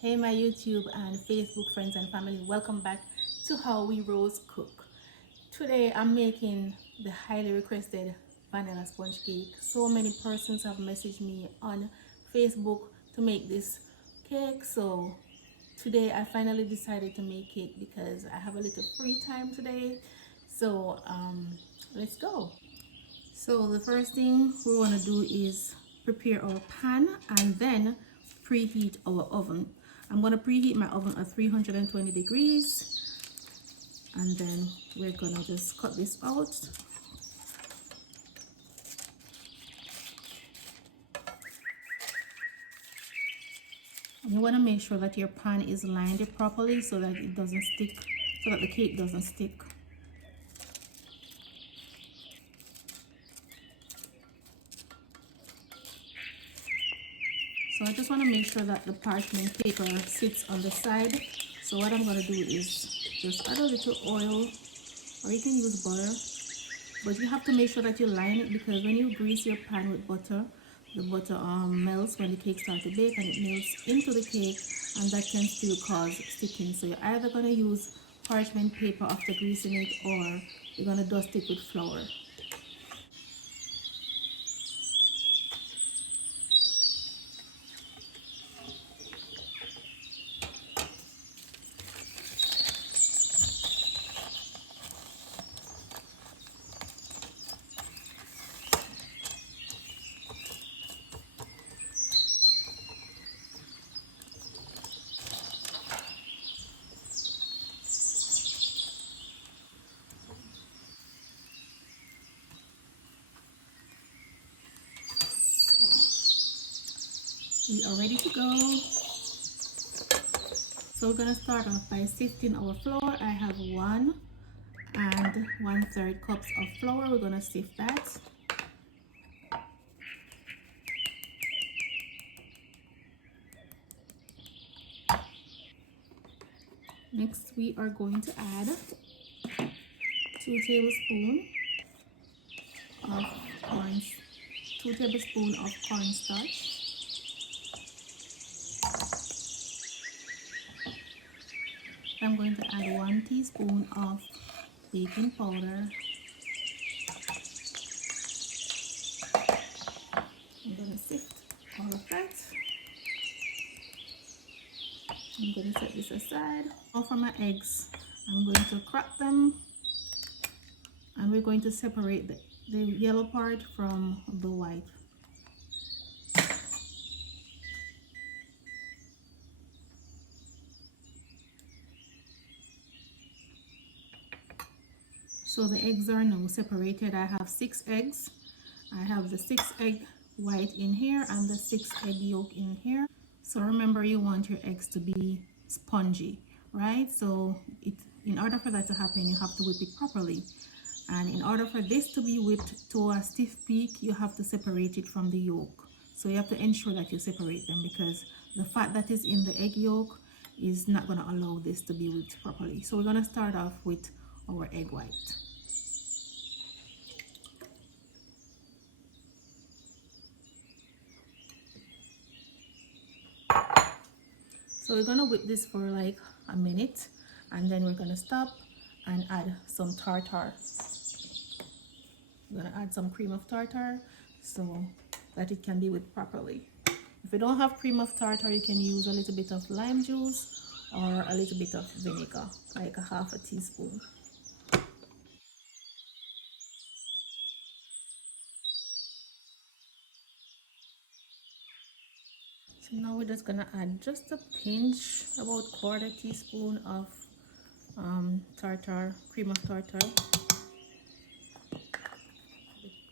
Hey my YouTube and Facebook friends and family, welcome back to How We Rose Cook. Today I'm making the highly requested vanilla sponge cake. So many persons have messaged me on Facebook to make this cake, so today I finally decided to make it because I have a little free time today. So let's go. So the first thing we want to do is prepare our pan and then preheat our oven. I'm going to preheat my oven at 320 degrees and then we're going to just cut this out. You want to make sure that your pan is lined properly so that it doesn't stick, so that the cake doesn't stick. So I just want to make sure that the parchment paper sits on the side. So what I'm going to do is just add a little oil, or you can use butter, but you have to make sure that you line it, because when you grease your pan with butter, the butter melts when the cake starts to bake and it melts into the cake, and that can still cause sticking. So you're either going to use parchment paper after greasing it, or you're going to dust it with flour. We are ready to go. So we're going to start off by sifting our flour. I have 1 and 1/3 cups of flour. We're going to sift that. Next we are going to add 2 tablespoons of corn 2 tablespoons of cornstarch. I'm going to add 1 teaspoon of baking powder. I'm going to sift all of that. I'm going to set this aside. Now for my eggs, I'm going to crack them, and we're going to separate the yellow part from the white. So the eggs are now separated. I have 6 eggs. I have the 6 egg white in here and the 6 egg yolk in here. So remember, you want your eggs to be spongy, right? So in order for that to happen, you have to whip it properly. And in order for this to be whipped to a stiff peak, you have to separate it from the yolk. So you have to ensure that you separate them, because the fat that is in the egg yolk is not going to allow this to be whipped properly. So we're going to start off with our egg white. So we're going to whip this for like a minute, and then we're going to stop and add some tartar. I'm going to add some cream of tartar so that it can be whipped properly. If you don't have cream of tartar, you can use a little bit of lime juice or a little bit of vinegar, like a 1/2 teaspoon. So now we're just gonna add just a pinch, about 1/4 teaspoon of tartar, cream of tartar.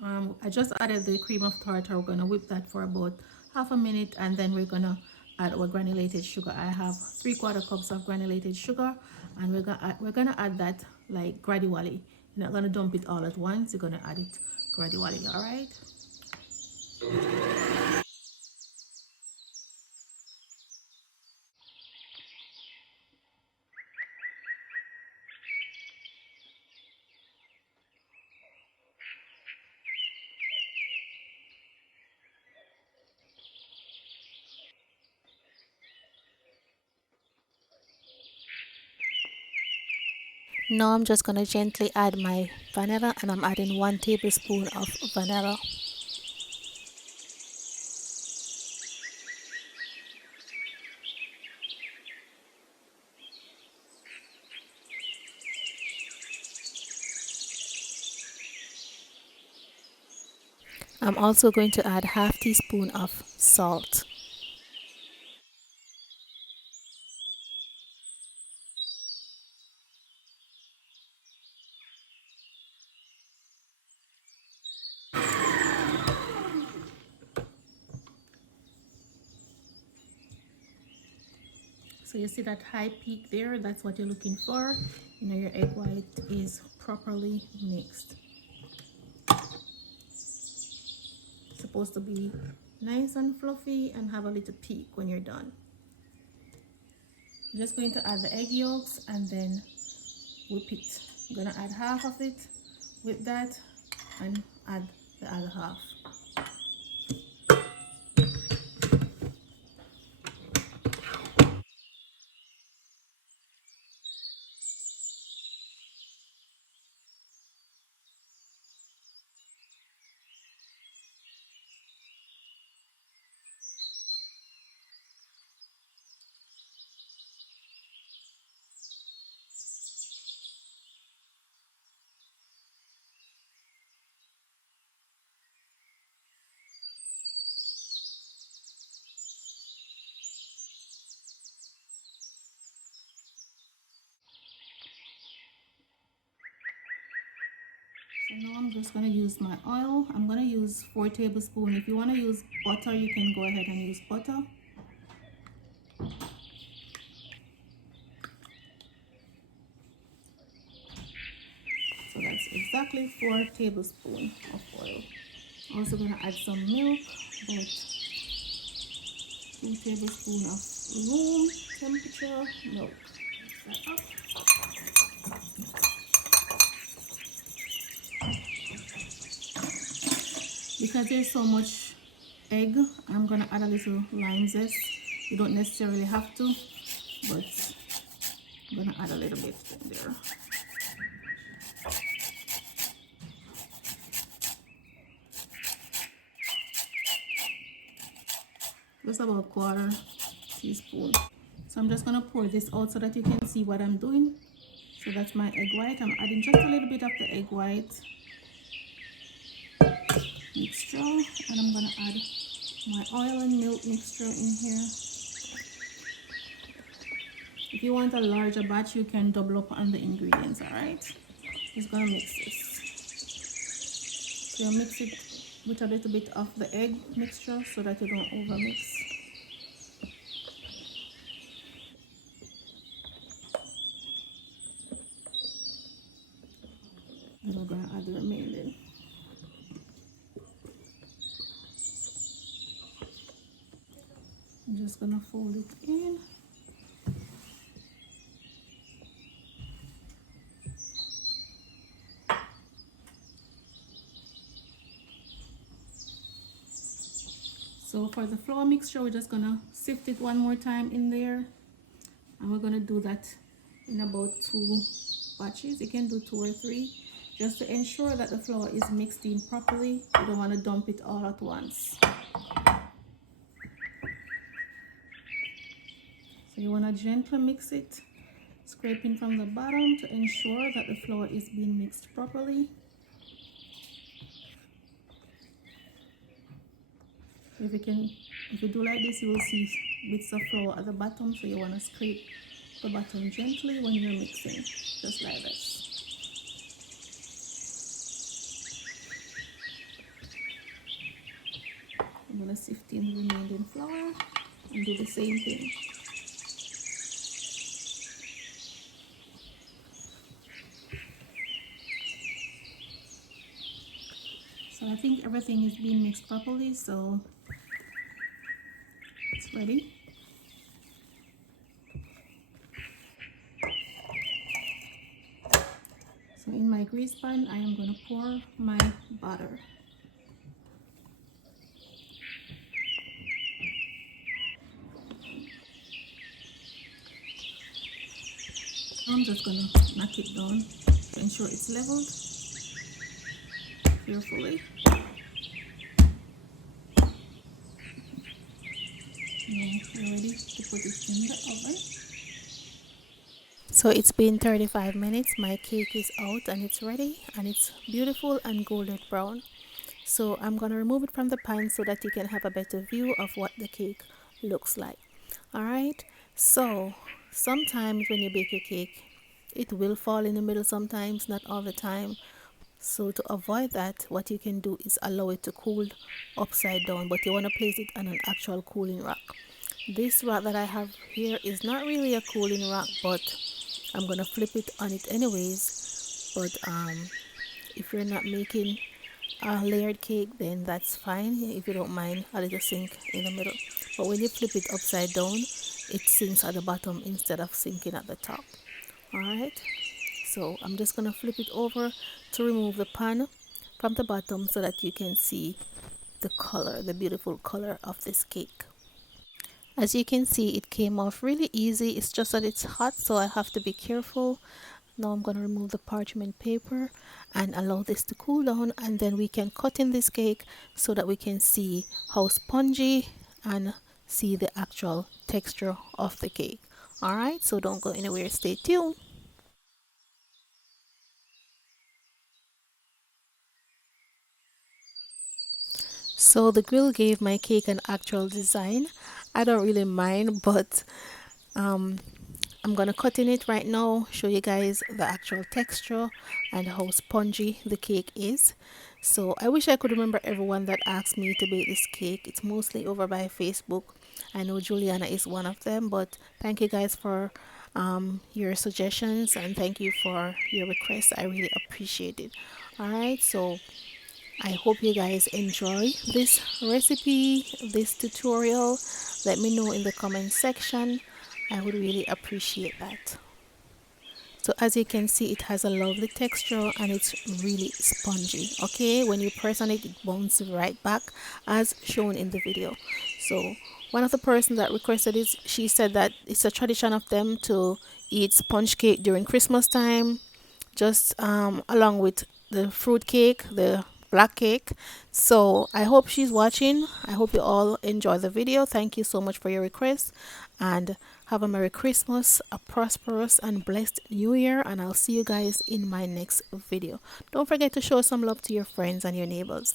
I just added the cream of tartar. We're gonna whip that for about 1/2 minute, and then we're gonna add our granulated sugar. I have 3/4 cups of granulated sugar, and we're gonna add that like gradually. You're not gonna dump it all at once. You're gonna add it gradually. All right. Now I'm just going to gently add my vanilla, and I'm adding 1 tablespoon of vanilla. I'm also going to add half teaspoon of salt. So you see that high peak there, that's what you're looking for. You know, your egg white is properly mixed. It's supposed to be nice and fluffy and have a little peak when you're done. I'm just going to add the egg yolks and then whip it. I'm gonna add half of it, whip that, and add the other half. So now I'm just going to use my oil. I'm going to use 4 tablespoons. If you want to use butter, you can go ahead and use butter. So that's exactly 4 tablespoons of oil. Also going to add some milk, about 2 tablespoons of room temperature milk. Mix that up. Because there's so much egg, I'm gonna add a little lime zest. You don't necessarily have to, but I'm gonna add a little bit there. Just about a quarter teaspoon. So I'm just gonna pour this out so that you can see what I'm doing. So that's my egg white. I'm adding just a little bit of the egg white mixture, and I'm gonna add my oil and milk mixture in here. If you want a larger batch, you can double up on the ingredients. All right, just gonna mix this. So you mix it with a little bit of the egg mixture so that you don't overmix. And we're gonna add the remaining. I'm just gonna fold it in. So for the flour mixture, we're just gonna sift it one more time in there, and we're gonna do that in about 2 batches. You can do 2 or 3, just to ensure that the flour is mixed in properly. You don't want to dump it all at once. So you want to gently mix it, scraping from the bottom to ensure that the flour is being mixed properly. If you do like this, you will see bits of flour at the bottom, so you want to scrape the bottom gently when you're mixing, just like this. I'm going to sift in the remaining flour and do the same thing. So I think everything is being mixed properly, so it's ready. So in my grease pan, I am going to pour my butter. I'm just gonna knock it down to ensure it's leveled carefully. Now we're ready to put it in the oven. So it's been 35 minutes. My cake is out and it's ready and it's beautiful and golden brown. So I'm gonna remove it from the pan so that you can have a better view of what the cake looks like. Alright, so sometimes when you bake your cake, it will fall in the middle sometimes, not all the time. So to avoid that, what you can do is allow it to cool upside down, but you want to place it on an actual cooling rack. This rack that I have here is not really a cooling rack, but I'm gonna flip it on it anyways. But if you're not making a layered cake, then that's fine. If you don't mind a little sink in the middle, but when you flip it upside down, it sinks at the bottom instead of sinking at the top. All right, so I'm just gonna flip it over to remove the pan from the bottom so that you can see the color, the beautiful color of this cake. As you can see, it came off really easy. It's just that it's hot, so I have to be careful. Now I'm going to remove the parchment paper and allow this to cool down, and then we can cut in this cake so that we can see how spongy and see the actual texture of the cake. Alright, so don't go anywhere, stay tuned. So the grill gave my cake an actual design. I don't really mind, but um, I'm gonna cut in it right now, show you guys the actual texture and how spongy the cake is. So I wish I could remember everyone that asked me to bake this cake. It's mostly over by Facebook. I know Juliana is one of them, but thank you guys for your suggestions and thank you for your requests. I really appreciate it. All right, so I hope you guys enjoy this recipe, this tutorial. Let me know in the comment section. I would really appreciate that. So as you can see, it has a lovely texture and it's really spongy. Okay, when you press on it, it bounces right back as shown in the video. So one of the person that requested it, she said that it's a tradition of them to eat sponge cake during Christmas time, just along with the fruit cake, the black cake. So I hope she's watching. I hope you all enjoy the video. Thank you so much for your request and have a Merry Christmas, a prosperous and blessed New Year, and I'll see you guys in my next video. Don't forget to show some love to your friends and your neighbors.